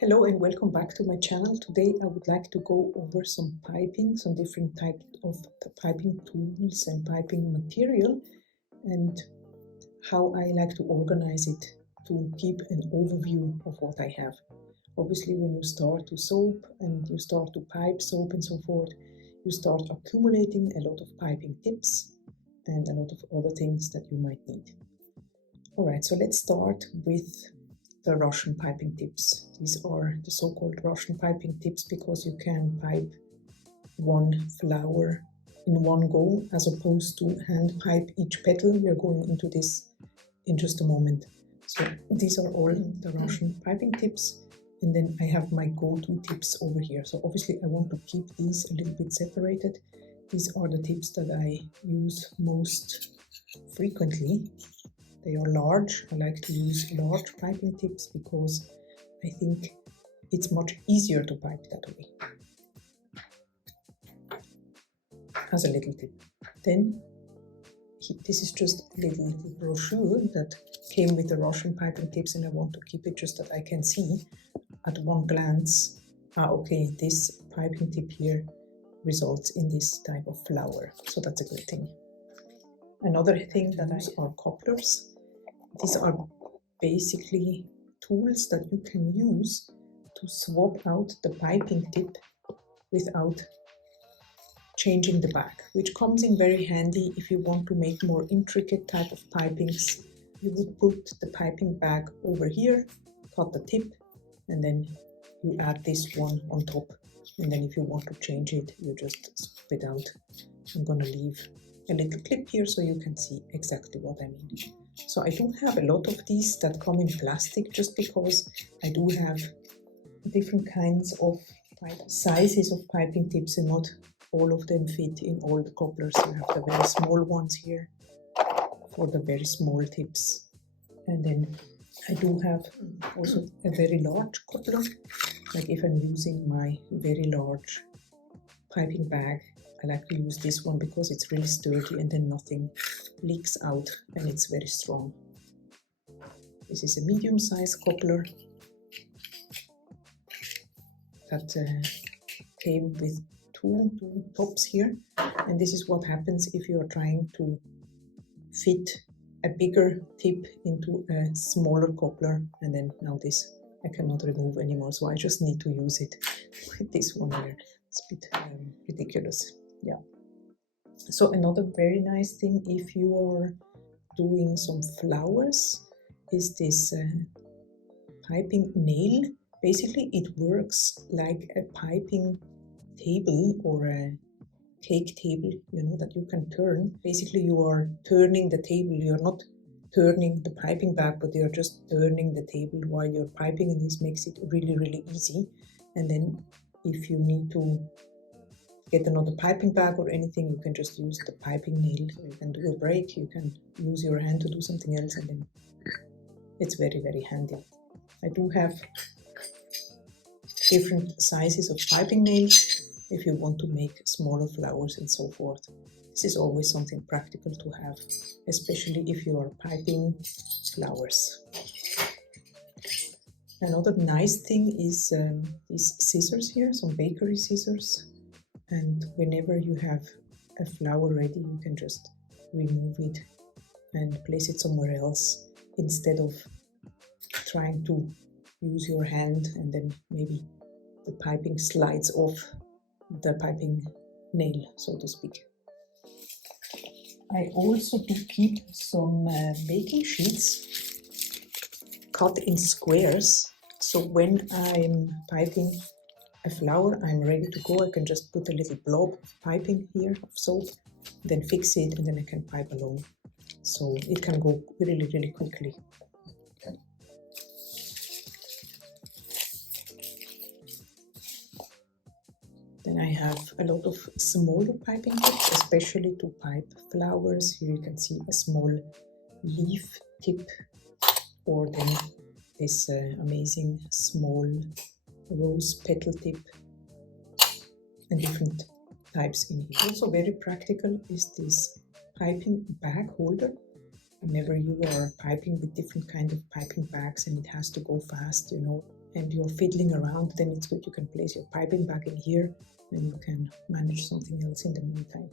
Hello and welcome back to my channel. Today I would like to go over some piping, some different types of piping tools and piping material, and how I like to organize it to keep an overview of what I have. Obviously, when you start to soap and you start to pipe soap and so forth, you start accumulating a lot of piping tips and a lot of other things that you might need. Alright, so let's start with the Russian piping tips. These are the so-called Russian piping tips because you can pipe one flower in one go as opposed to hand pipe each petal. We are going into this in just a moment. So these are all the Russian piping tips, and then I have my go-to tips over here. So obviously I want to keep these a little bit separated. These are the tips that I use most frequently. They are large. I like to use large piping tips because I think it's much easier to pipe that way. As a little tip. Then, this is just a little brochure that came with the Russian piping tips, and I want to keep it just that I can see at one glance, okay, this piping tip here results in this type of flower. So that's a good thing. Another thing that I use are couplers. These are basically tools that you can use to swap out the piping tip without changing the bag, which comes in very handy if you want to make more intricate type of pipings. You would put the piping bag over here, cut the tip, and then you add this one on top. And then if you want to change it, you just swap it out. I'm gonna leave a little clip here so you can see exactly what I mean. So I do have a lot of these that come in plastic just because I do have different kinds of sizes of piping tips, and not all of them fit in all the couplers. I have the very small ones here for the very small tips. And then I do have also a very large coupler. Like if I'm using my very large piping bag, I like to use this one because it's really sturdy and then nothing leaks out and it's very strong. This is a medium-sized coupler that came with two tops here, and this is what happens if you are trying to fit a bigger tip into a smaller coupler, and then now this I cannot remove anymore, so I just need to use it with this one here. It's a bit ridiculous. Yeah. So another very nice thing if you are doing some flowers is this piping nail. Basically it works like a piping table or a cake table, you know, that you can turn. Basically you are turning the table. You're not turning the piping bag, but you're just turning the table while you're piping, and this makes it really easy. And then if you need to get another piping bag or anything, you can just use the piping nail. You can do a break, you can use your hand to do something else, and then it's very handy. I do have different sizes of piping nails if you want to make smaller flowers and so forth. This is always something practical to have, especially if you are piping flowers. Another nice thing is these scissors here, some bakery scissors. And whenever you have a flower ready, you can just remove it and place it somewhere else instead of trying to use your hand and then maybe the piping slides off the piping nail, so to speak. I also do keep some baking sheets cut in squares, so when I'm piping a flower, I'm ready to go. I can just put a little blob of piping here of soap, then fix it, and then I can pipe along. So it can go really quickly. Then I have a lot of smaller piping tips, especially to pipe flowers. Here you can see a small leaf tip, or then this amazing small rose petal tip, and different types in here. Also very practical is this piping bag holder. Whenever you are piping with different kind of piping bags and it has to go fast, you know, and you're fiddling around, then it's good you can place your piping bag in here and you can manage something else in the meantime.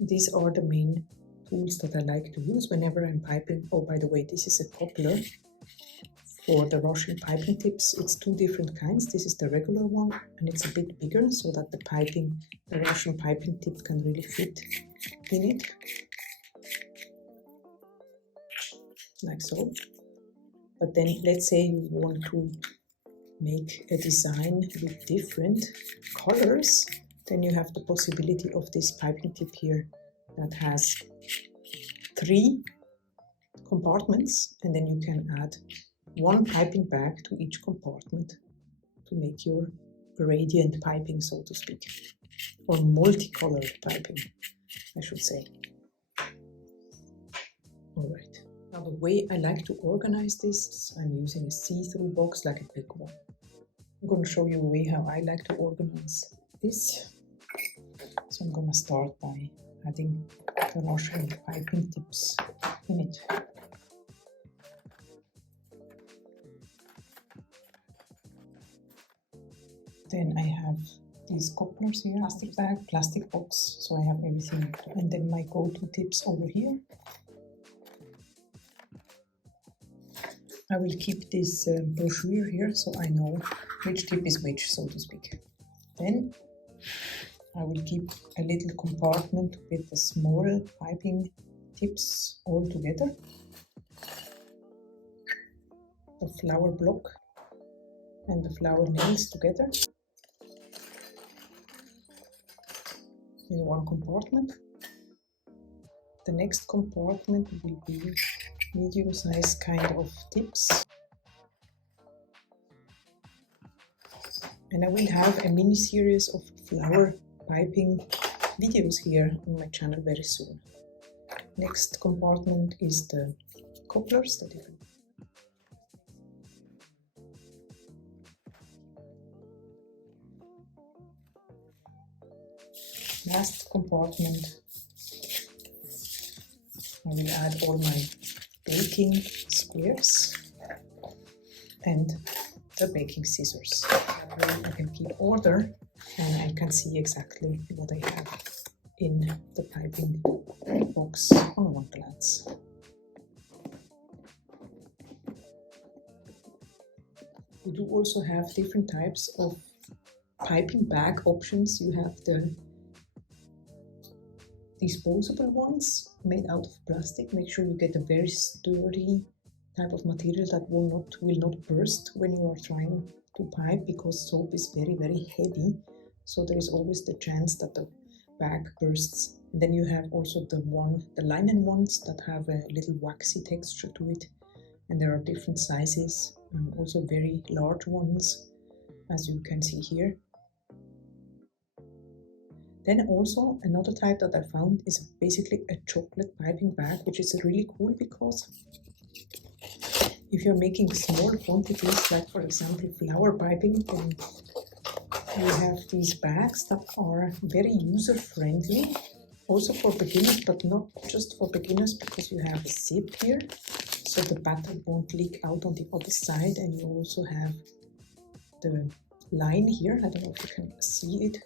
These are the main tools that I like to use whenever I'm piping. Oh, by the way, this is a coupler for the Russian piping tips. It's two different kinds. This is the regular one and it's a bit bigger so that the Russian piping tip can really fit in it, like so. But then let's say you want to make a design with different colors, then you have the possibility of this piping tip here that has 3 compartments, and then you can add 1 piping bag to each compartment to make your gradient piping, so to speak, or multicolored piping, I should say. Alright, now the way I like to organize this, I'm using a see-through box like a big one. I'm going to show you a way how I like to organize this. So I'm going to start by adding the Russian piping tips in it. Then I have these couplers here, Castor bag, plastic box, so I have everything. And then my go-to tips over here. I will keep this brochure here so I know which tip is which, so to speak. Then I will keep a little compartment with the small piping tips all together. The flower block and the flower nails together in one compartment. The next compartment will be medium-sized kind of tips. And I will have a mini series of flower piping videos here on my channel very soon. Next compartment is the couplers that you can. Last compartment, I will add all my baking squares and the baking scissors. That way I can keep order and I can see exactly what I have in the piping box on one glance. We do also have different types of piping bag options. You have the disposable ones made out of plastic. Make sure you get a very sturdy type of material that will not burst when you are trying to pipe, because soap is very, very heavy. So there is always the chance that the bag bursts. And then you have also the linen ones that have a little waxy texture to it. And there are different sizes, and also very large ones, as you can see here. Then also another type that I found is basically a chocolate piping bag, which is really cool because if you're making small quantities, like for example flower piping, then you have these bags that are very user-friendly, also for beginners, but not just for beginners, because you have a zip here, so the batter won't leak out on the other side, and you also have the line here, I don't know if you can see it,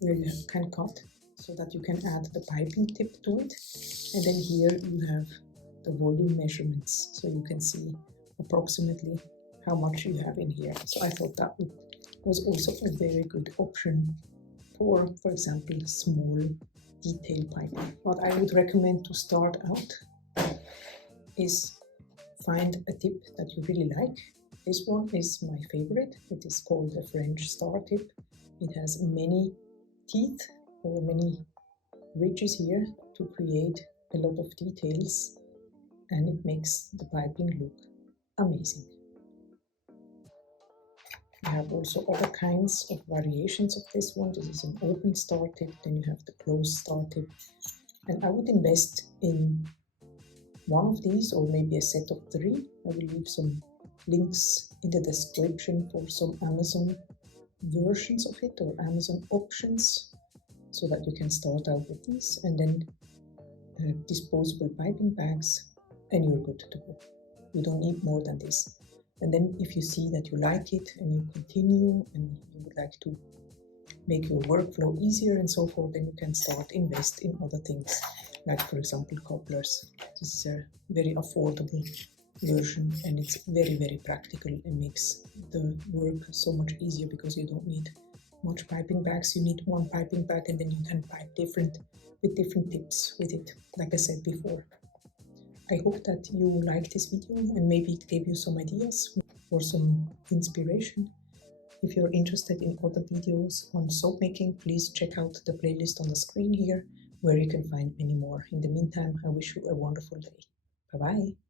where you can cut so that you can add the piping tip to it. And then here you have the volume measurements, so you can see approximately how much you have in here. So I thought that was also a very good option for example, small detail piping. What I would recommend to start out is find a tip that you really like. This one is my favorite. It is called the French star tip. It has many teeth or many ridges here to create a lot of details, and it makes the piping look amazing. You have also other kinds of variations of this one. This is an open star tip, then you have the closed star tip, and I would invest in one of these or maybe a set of 3. I will leave some links in the description for some Amazon versions of it or Amazon options, so that you can start out with these, and then disposable piping bags, and you're good to go. You don't need more than this. And then if you see that you like it and you continue and you would like to make your workflow easier and so forth, then you can start invest in other things, like for example cobblers. This is a very affordable version and it's very, very practical and makes the work so much easier because you don't need much piping bags. You need one piping bag and then you can pipe with different tips with it, like I said before. I hope that you liked this video and maybe it gave you some ideas or some inspiration. If you're interested in other videos on soap making, please check out the playlist on the screen here, where you can find many more. In the meantime, I wish you a wonderful day. Bye-bye.